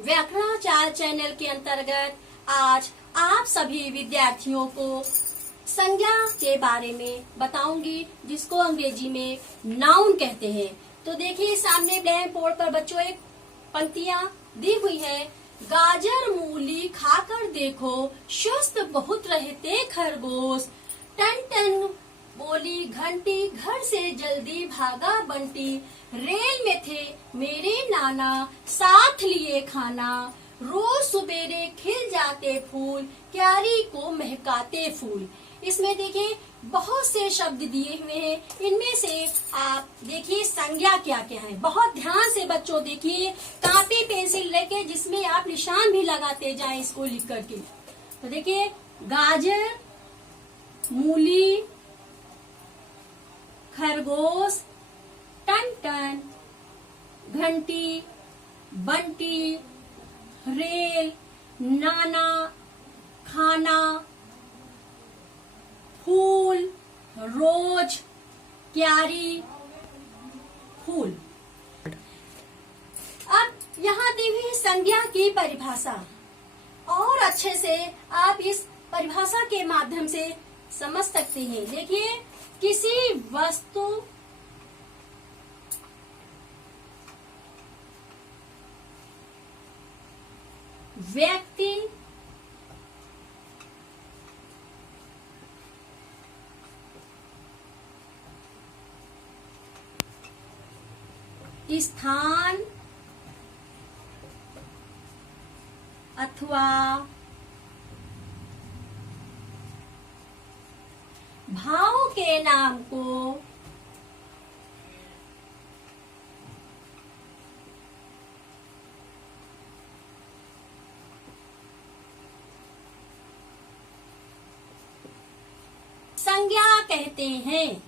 व्याकरणाचार्य channel के अंतर्गत आज आप सभी विद्यार्थियों को संज्ञा के बारे में बताऊंगी, जिसको अंग्रेजी में नाउन कहते हैं। तो देखिए सामने ब्लैक बोर्ड पर बच्चों एक पंक्तियां दी हुई है। गाजर मूली खाकर देखो, स्वस्थ बहुत रहते खरगोश। टन टन बोली घंटी, घर से जल्दी भागा बंटी। रेल में थे मेरे नाना, साथ लिए खाना। रोज सुबेरे खिल जाते फूल, क्यारी को महकाते फूल। इसमें देखिए बहुत से शब्द दिए हुए हैं। इनमें से आप देखिए संज्ञा क्या क्या है। बहुत ध्यान से बच्चों देखिए, कापी पेंसिल लेके जिसमें आप निशान भी लगाते जाएं इसको लिख करके। तो देखिए गाजर, मूली, खरगोश, टन टन, घंटी, बंटी, रेल, नाना, खाना, फूल, रोज, क्यारी, फूल। अब यहाँ दी हुई संज्ञा की परिभाषा और अच्छे से आप इस परिभाषा के माध्यम से समझ सकते हैं। देखिए किसी वस्तु, व्यक्ति, स्थान अथवा भाव के नाम को संज्ञा कहते हैं।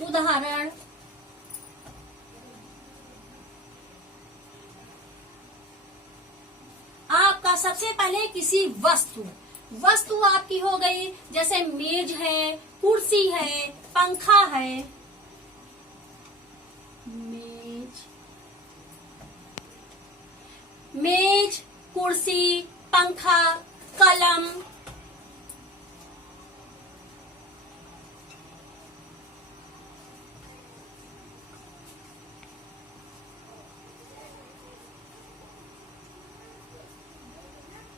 उदाहरण, आपका सबसे पहले किसी वस्तु आपकी हो गई, जैसे मेज है, कुर्सी है, पंखा है। मेज, कुर्सी, पंखा, कलम।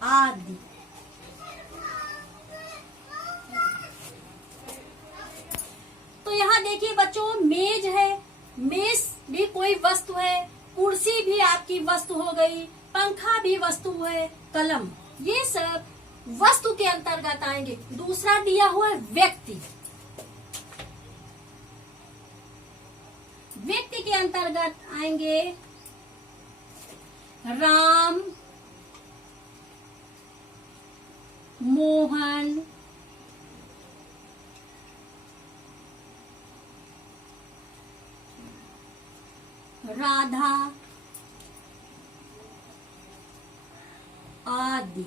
आदि। तो यहाँ देखिए बच्चों मेज है, मेज भी कोई वस्तु है, कुर्सी भी आपकी वस्तु हो गई, पंखा भी वस्तु है, कलम, ये सब वस्तु के अंतर्गत आएंगे। दूसरा दिया हुआ है व्यक्ति। व्यक्ति के अंतर्गत आएंगे राम, मोहन, राधा आदि।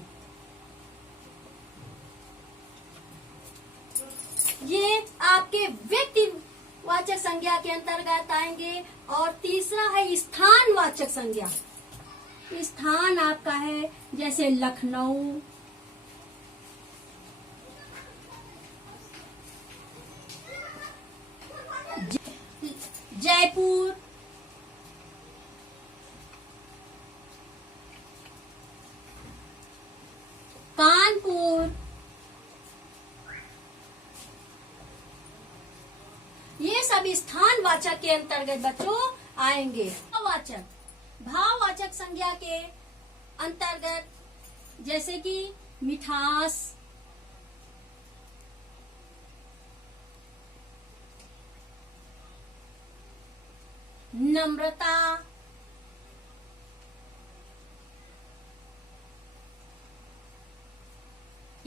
ये आपके व्यक्तिवाचक संज्ञा के अंतर्गत आएंगे। और तीसरा है स्थानवाचक संज्ञा। स्थान आपका है जैसे लखनऊ, जयपुर, कानपुर, सब स्थानवाचक के अंतर्गत बच्चों आएंगे। भाववाचक संज्ञा के अंतर्गत जैसे कि मिठास, नम्रता,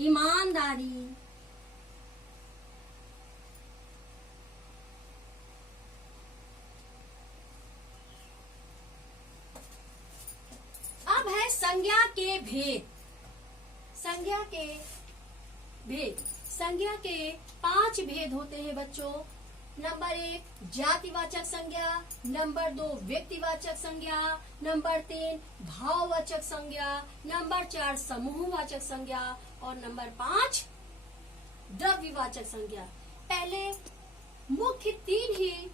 ईमानदारी, अब है संज्ञा के भेद। संज्ञा के भेद, संज्ञा के 5 भेद होते हैं बच्चों। नंबर 1 जातिवाचक संज्ञा, नंबर 2 व्यक्तिवाचक संज्ञा, नंबर 3 भाववाचक संज्ञा, नंबर 4 समूहवाचक संज्ञा और नंबर 5 द्रव्यवाचक संज्ञा। पहले मुख्य 3 ही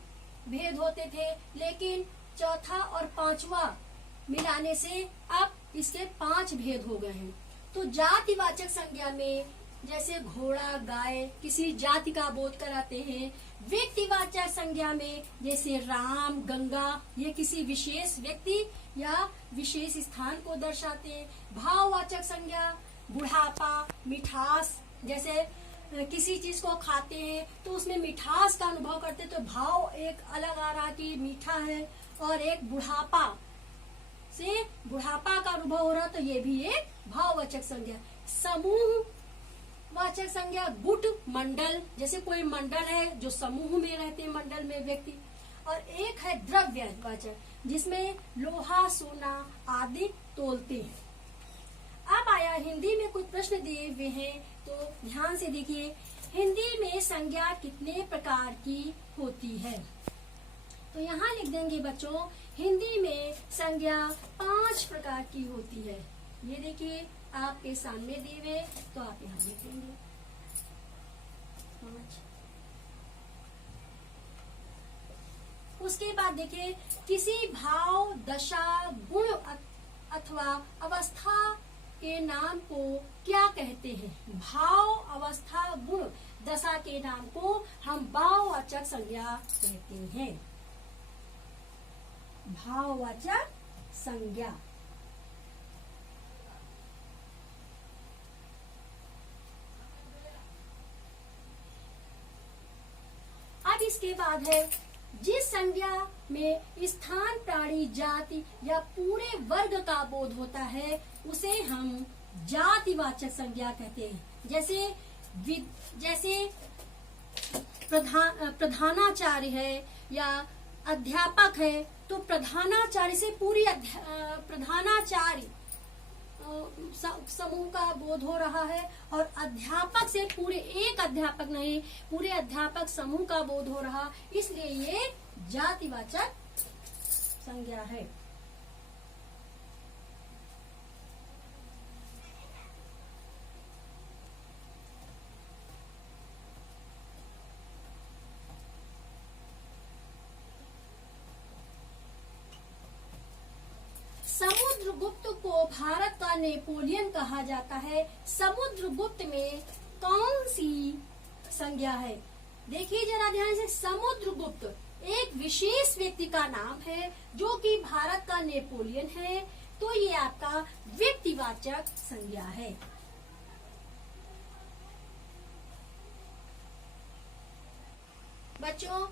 भेद होते थे, लेकिन चौथा और 5वां मिलाने से अब इसके 5 भेद हो गए हैं। तो जातिवाचक संज्ञा में जैसे घोड़ा, गाय किसी जाति का बोध कराते हैं। व्यक्तिवाचक संज्ञा में जैसे राम, गंगा, ये किसी विशेष व्यक्ति या विशेष स्थान को दर्शाते हैं। भाववाचक संज्ञा बुढ़ापा, मिठास, जैसे किसी चीज को खाते हैं तो उसमें मिठास का अनुभव करते हैं, तो भाव एक अलग आ रहा कि मीठा है, और एक बुढ़ापा से बुढ़ापा का अनुभव हो रहा, तो ये भी एक भाववाचक संज्ञा। समूह वाचक संज्ञा गुट, मंडल, जैसे कोई मंडल है जो समूह में रहते हैं, मंडल में व्यक्ति। और एक है द्रव्यवाचक जिसमें लोहा, सोना आदि तोलते हैं। अब आया हिंदी में कुछ प्रश्न दिए हुए हैं, तो ध्यान से देखिए। हिंदी में संज्ञा कितने प्रकार की होती है? तो यहाँ लिख देंगे बच्चों, हिंदी में संज्ञा 5 प्रकार की होती है। ये देखिए आपके सामने दिए हुए, तो आप यहाँ लिख देंगे 5। उसके बाद देखिए, किसी भाव, दशा, गुण अथवा अवस्था के नाम को क्या कहते हैं? भाव, अवस्था, गुण, दशा के नाम को हम भाववाचक संज्ञा कहते हैं। भाववाचक संज्ञा। अब इसके बाद है, जिस संज्ञा में स्थान, प्राणी, जाति या पूरे वर्ग का बोध होता है उसे हम जातिवाचक संज्ञा कहते हैं। जैसे प्रधानाचार्य है या अध्यापक है, तो प्रधानाचार्य से पूरी प्रधानाचार्य समूह का बोध हो रहा है, और अध्यापक से पूरे एक अध्यापक नहीं, पूरे अध्यापक समूह का बोध हो रहा, इसलिए ये जातिवाचक संज्ञा है। समुद्रगुप्त को भारत का नेपोलियन कहा जाता है। समुद्रगुप्त में कौन सी संज्ञा है? देखिए जरा ध्यान से, समुद्रगुप्त एक विशेष व्यक्ति का नाम है जो कि भारत का नेपोलियन है, तो ये आपका व्यक्तिवाचक संज्ञा है। बच्चों,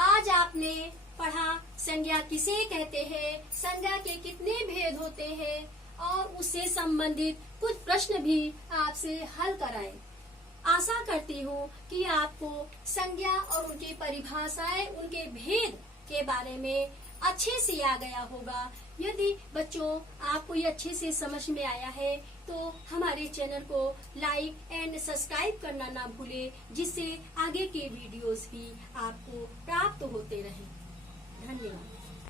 आज आपने पढ़ा संज्ञा किसे कहते हैं, संज्ञा के कितने भेद होते हैं, और उससे संबंधित कुछ प्रश्न भी आपसे हल कराए। आशा करती हूँ कि आपको संज्ञा और उनकी परिभाषाएं, उनके भेद के बारे में अच्छे से आ गया होगा। यदि बच्चों आपको ये अच्छे से समझ में आया है तो हमारे चैनल को लाइक एंड सब्सक्राइब करना ना भूले, जिससे आगे के वीडियोस भी आपको प्राप्त होते रहें। धन्यवाद।